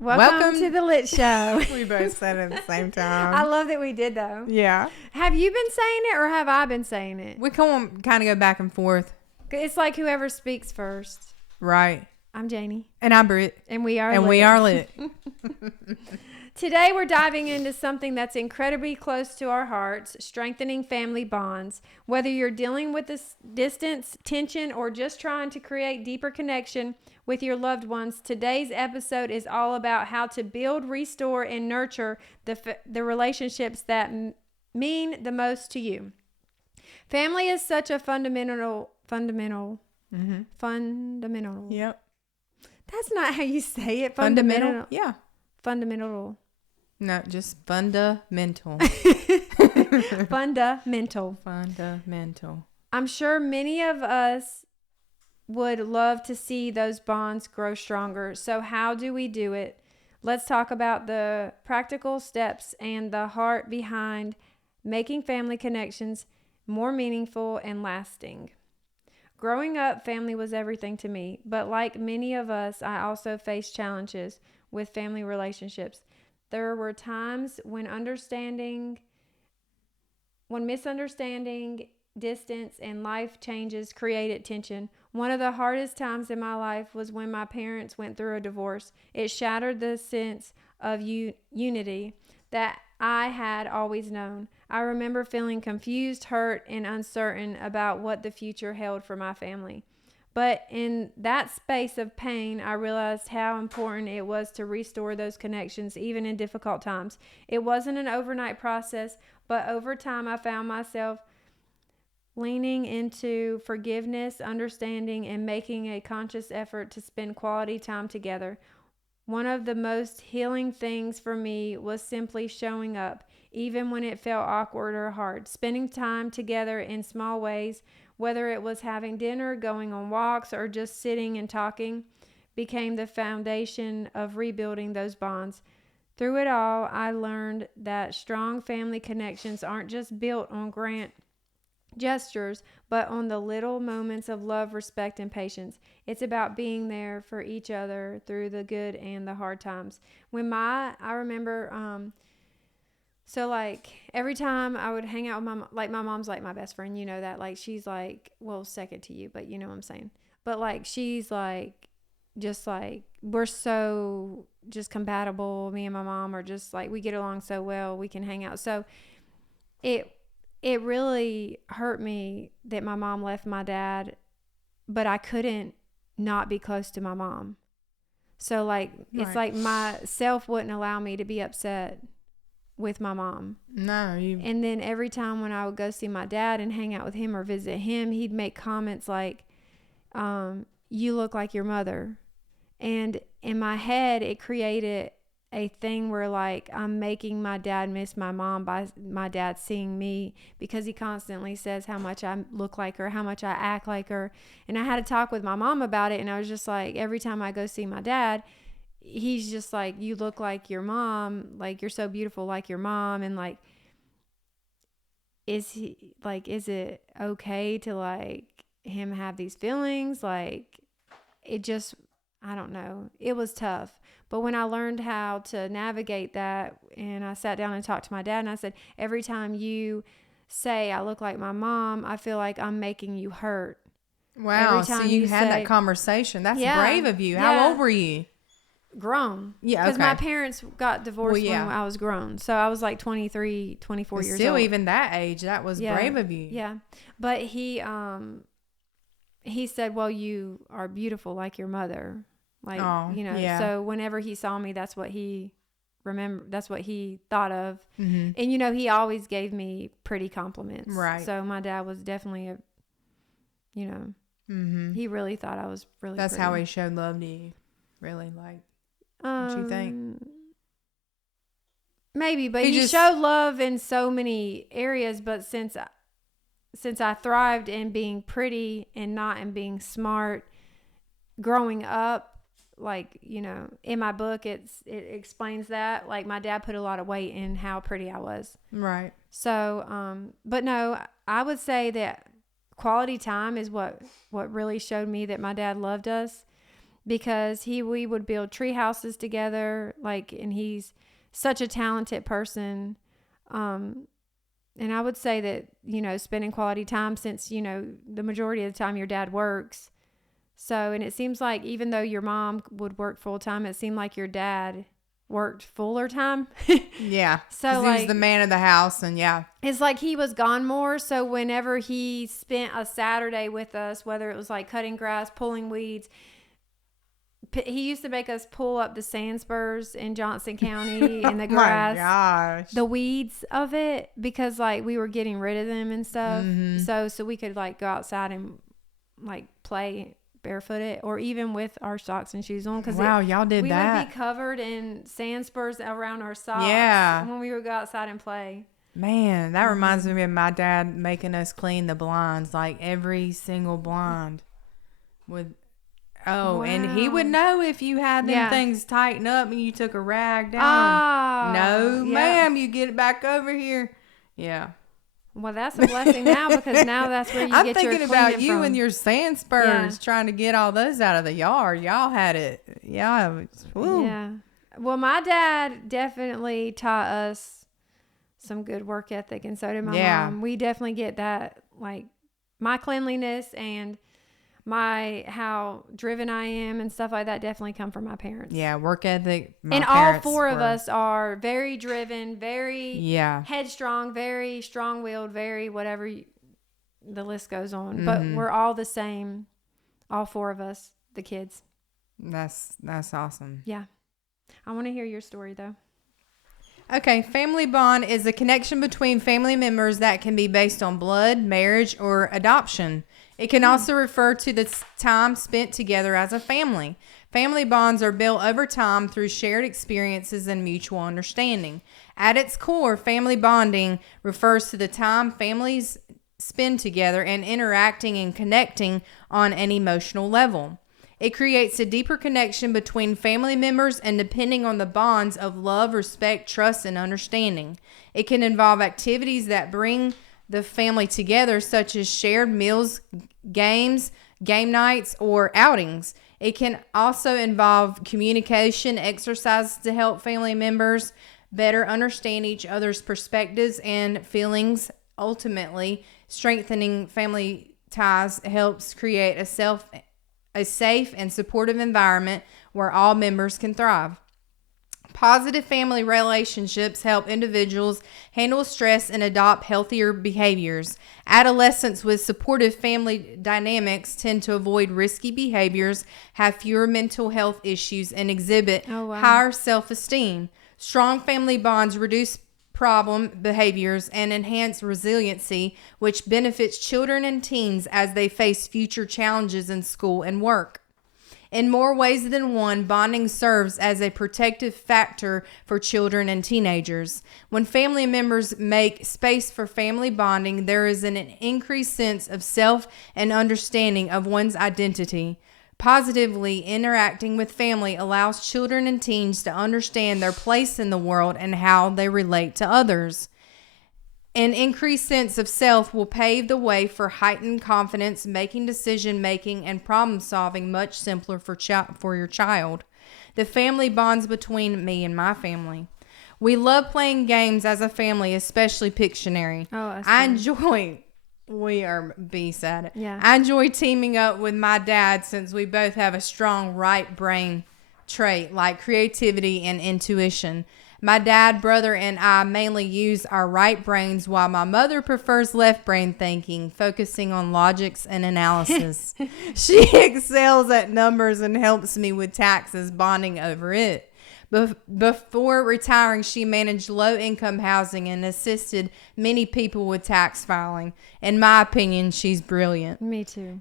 Welcome to the Lit Show. We both said it at the same time. I love that we did, though. Yeah. Have you been saying it or have I been saying it? We kind of go back and forth. It's like whoever speaks first. Right. I'm Janie. And I'm Britt. And we are lit. We are lit. Today we're diving into something that's incredibly close to our hearts, strengthening family bonds. Whether you're dealing with this distance, tension, or just trying to create deeper connection with your loved ones, today's episode is all about how to build, restore, and nurture the relationships that mean the most to you. Family is such a fundamental. Mm-hmm. Fundamental. Yep. That's not how you say it. Fundamental. Yeah. Fundamental. No, just fundamental. Fundamental. Fundamental. I'm sure many of us would love to see those bonds grow stronger. So how do we do it? Let's talk about the practical steps and the heart behind making family connections more meaningful and lasting. Growing up, family was everything to me, but like many of us, I also faced challenges with family relationships. There were times when misunderstanding, distance, and life changes created tension. One of the hardest times in my life was when my parents went through a divorce. It shattered the sense of unity that I had always known. I remember feeling confused, hurt, and uncertain about what the future held for my family. But in that space of pain, I realized how important it was to restore those connections, even in difficult times. It wasn't an overnight process, but over time I found myself leaning into forgiveness, understanding, and making a conscious effort to spend quality time together. One of the most healing things for me was simply showing up, even when it felt awkward or hard. Spending time together in small ways, whether it was having dinner, going on walks, or just sitting and talking, became the foundation of rebuilding those bonds. Through it all, I learned that strong family connections aren't just built on grand gestures, but on the little moments of love, respect, and patience. It's about being there for each other through the good and the hard times. I remember, so like every time I would hang out with my mom's like my best friend, you know that, like she's like, well, second to you, but you know what I'm saying. But like, she's like, just like, we're so just compatible. Me and my mom are just like, we get along so well, we can hang out. So it really hurt me that my mom left my dad, but I couldn't not be close to my mom. So like, It's like myself wouldn't allow me to be upset with my mom. And then every time when I would go see my dad and hang out with him or visit him, he'd make comments like, you look like your mother. And in my head, it created a thing where like I'm making my dad miss my mom by my dad seeing me, because he constantly says how much I look like her, how much I act like her. And I had to talk with my mom about it. And I was just like, every time I go see my dad, he's just like, you look like your mom, like you're so beautiful like your mom. And like, is it okay to like him have these feelings? Like, it just, I don't know. It was tough. But when I learned how to navigate that, and I sat down and talked to my dad, and I said, every time you say I look like my mom, I feel like I'm making you hurt. Wow. So you had that conversation. That's brave of you. Yeah. How old were you? Grown. Yeah. Because my parents got divorced when I was grown. So I was like 23, 24 years old. Still, even that age, that was brave of you. Yeah. But he said, well, you are beautiful like your mother. Like, so whenever he saw me, that's what he thought of. Mm-hmm. And, he always gave me pretty compliments. Right. So my dad was definitely mm-hmm. he really thought I was really That's pretty. how he showed love to you. Really, like, what you think? Maybe, but he showed love in so many areas. But since I thrived in being pretty and not in being smart, growing up, like, in my book, it explains that, like, my dad put a lot of weight in how pretty I was. Right. So, but no, I would say that quality time is what really showed me that my dad loved us. because we would build tree houses together, and he's such a talented person. And I would say that, spending quality time, since, the majority of the time your dad works. So, and it seems like even though your mom would work full time, it seemed like your dad worked fuller time. Yeah. So he was the man of the house, and yeah. It's like he was gone more. So whenever he spent a Saturday with us, whether it was like cutting grass, pulling weeds, he used to make us pull up the sand spurs in Johnson County in the grass. Oh my gosh. The weeds of it, because we were getting rid of them and stuff. Mm-hmm. So we could go outside and play barefooted, or even with our socks and shoes on. Wow, y'all did that. We would be covered in sand spurs around our socks when we would go outside and play. Man, that reminds me of my dad making us clean the blinds, every single blind with... Oh, wow. And he would know if you had them things tighten up and you took a rag down. No, ma'am, you get it back over here. Yeah. Well, that's a blessing now, because now that's where you get your cleaning from. I'm thinking about you and your sand spurs trying to get all those out of the yard. Y'all had it. Yeah. Well, my dad definitely taught us some good work ethic, and so did my mom. We definitely get that, my cleanliness and how driven I am and stuff like that definitely come from my parents. Yeah, work ethic. And all four of us are very driven, very headstrong, very strong-willed, very whatever the list goes on. Mm-hmm. But we're all the same, all four of us, the kids. That's awesome. Yeah. I want to hear your story, though. Okay, family bond is a connection between family members that can be based on blood, marriage, or adoption. It can also refer to the time spent together as a family. Family bonds are built over time through shared experiences and mutual understanding. At its core, family bonding refers to the time families spend together and interacting and connecting on an emotional level. It creates a deeper connection between family members and depending on the bonds of love, respect, trust, and understanding. It can involve activities that bring the family together, such as shared meals, games, game nights, or outings. It can also involve communication exercises to help family members better understand each other's perspectives and feelings. Ultimately, strengthening family ties helps create a safe and supportive environment where all members can thrive. Positive family relationships help individuals handle stress and adopt healthier behaviors. Adolescents with supportive family dynamics tend to avoid risky behaviors, have fewer mental health issues, and exhibit higher self-esteem. Strong family bonds reduce problem behaviors and enhance resiliency, which benefits children and teens as they face future challenges in school and work. In more ways than one, bonding serves as a protective factor for children and teenagers. When family members make space for family bonding, there is an increased sense of self and understanding of one's identity. Positively interacting with family allows children and teens to understand their place in the world and how they relate to others. An increased sense of self will pave the way for heightened confidence, making decision-making and problem-solving much simpler for your child. The family bonds between me and my family. We love playing games as a family, especially Pictionary. We are beasts at it. Yeah. I enjoy teaming up with my dad since we both have a strong right brain trait like creativity and intuition. My dad, brother, and I mainly use our right brains while my mother prefers left brain thinking, focusing on logics and analysis. She excels at numbers and helps me with taxes, bonding over it. Before retiring, she managed low-income housing and assisted many people with tax filing. In my opinion, she's brilliant. Me too.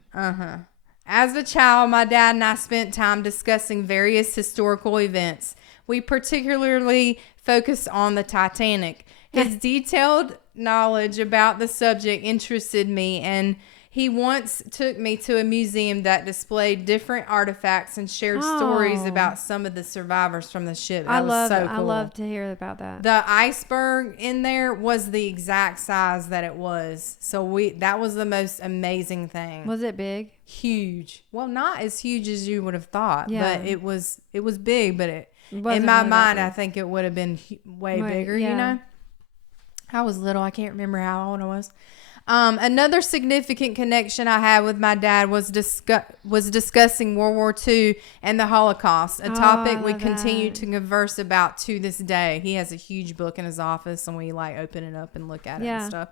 As a child, my dad and I spent time discussing various historical events. We particularly focused on the Titanic. His detailed knowledge about the subject interested me, and He once took me to a museum that displayed different artifacts and shared stories about some of the survivors from the ship. That was so cool. I love to hear about that. The iceberg in there was the exact size that it was. So that was the most amazing thing. Was it big? Huge. Well, not as huge as you would have thought, Yeah. but it was big, but It in wasn't my really that mind, big. I think it would have been way bigger, yeah. you know? I was little. I can't remember how old I was. Another significant connection I had with my dad was discussing World War II and the Holocaust, a topic we continue to converse about to this day. He has a huge book in his office, and we like open it up and look at it and stuff.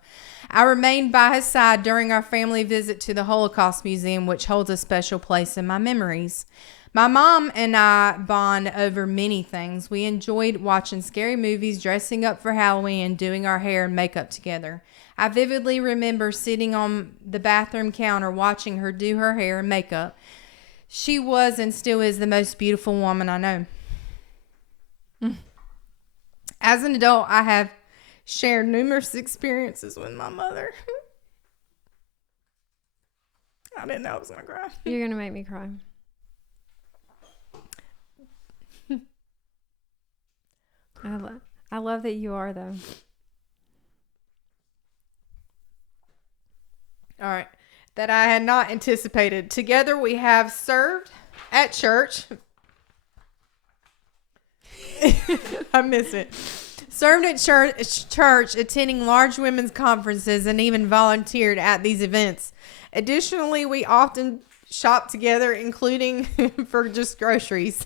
I remained by his side during our family visit to the Holocaust Museum, which holds a special place in my memories. My mom and I bond over many things. We enjoyed watching scary movies, dressing up for Halloween, and doing our hair and makeup together. I vividly remember sitting on the bathroom counter watching her do her hair and makeup. She was and still is the most beautiful woman I know. As an adult, I have shared numerous experiences with my mother. I didn't know I was going to cry. You're going to make me cry. I love that you are, though. All right. That I had not anticipated. Together we have served at church. I miss it. Served at church, attending large women's conferences, and even volunteered at these events. Additionally, we often shop together, including for just groceries.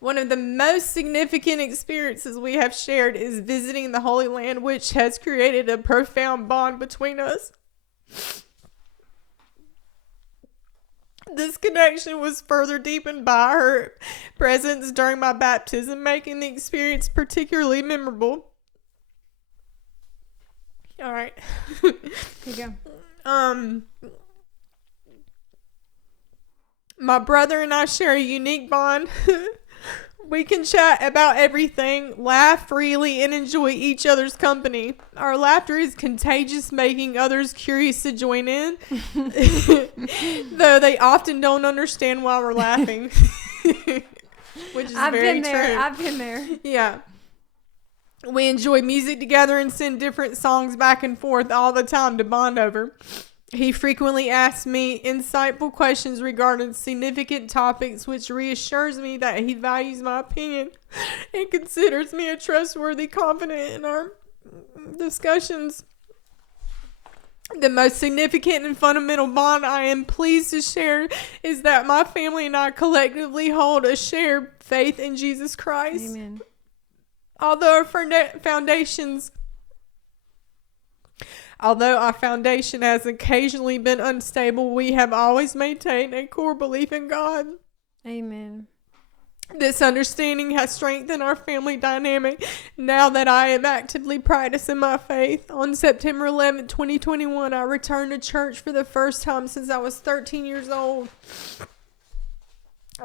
One of the most significant experiences we have shared is visiting the Holy Land, which has created a profound bond between us. This connection was further deepened by her presence during my baptism, making the experience particularly memorable. All right. Here you go. My brother and I share a unique bond. We can chat about everything, laugh freely, and enjoy each other's company. Our laughter is contagious, making others curious to join in, though they often don't understand why we're laughing, which is very true. I've been there. Yeah. We enjoy music together and send different songs back and forth all the time to bond over. He frequently asks me insightful questions regarding significant topics, which reassures me that he values my opinion and considers me a trustworthy confidant in our discussions. The most significant and fundamental bond I am pleased to share is that my family and I collectively hold a shared faith in Jesus Christ. Amen. Although our foundation has occasionally been unstable, we have always maintained a core belief in God. Amen. This understanding has strengthened our family dynamic now that I am actively practicing my faith. On September 11, 2021, I returned to church for the first time since I was 13 years old.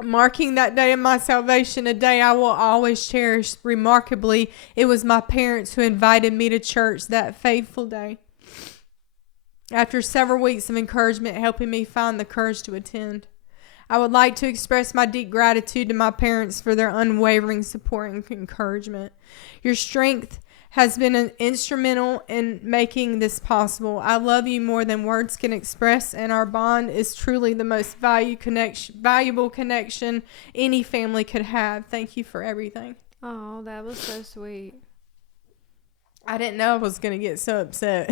Marking that day of my salvation, a day I will always cherish. Remarkably, it was my parents who invited me to church that fateful day. After several weeks of encouragement helping me find the courage to attend, I would like to express my deep gratitude to my parents for their unwavering support and encouragement. Your strength has been instrumental in making this possible. I love you more than words can express, and our bond is truly the most valuable connection any family could have. Thank you for everything. Oh, that was so sweet. I didn't know I was going to get so upset.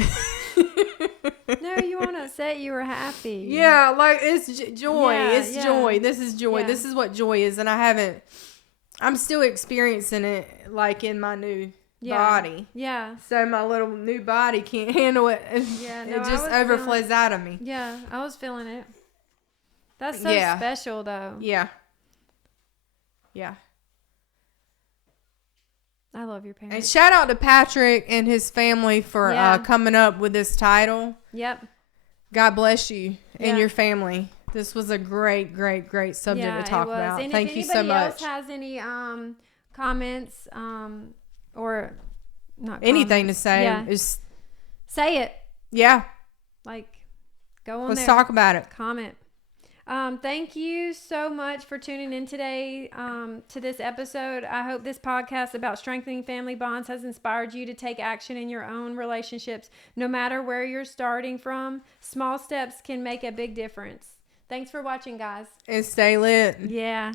No, you weren't upset. You were happy. Yeah, like it's joy. Yeah, it's joy. This is joy. Yeah. This is what joy is. And I'm still experiencing it like in my new body. Yeah. So my little new body can't handle it. Yeah, It just overflows out of me. Yeah, I was feeling it. That's so special, though. Yeah. Yeah. I love your parents. And shout out to Patrick and his family for coming up with this title. Yep. God bless you and your family. This was a great, great, great subject to talk about. And Thank you so much. If anybody else has any comments or not anything to say, say it. Yeah. Like, Go on Let's there. talk about it. Comment. Thank you so much for tuning in today to this episode. I hope this podcast about strengthening family bonds has inspired you to take action in your own relationships. No matter where you're starting from, small steps can make a big difference. Thanks for watching, guys. And stay lit. Yeah.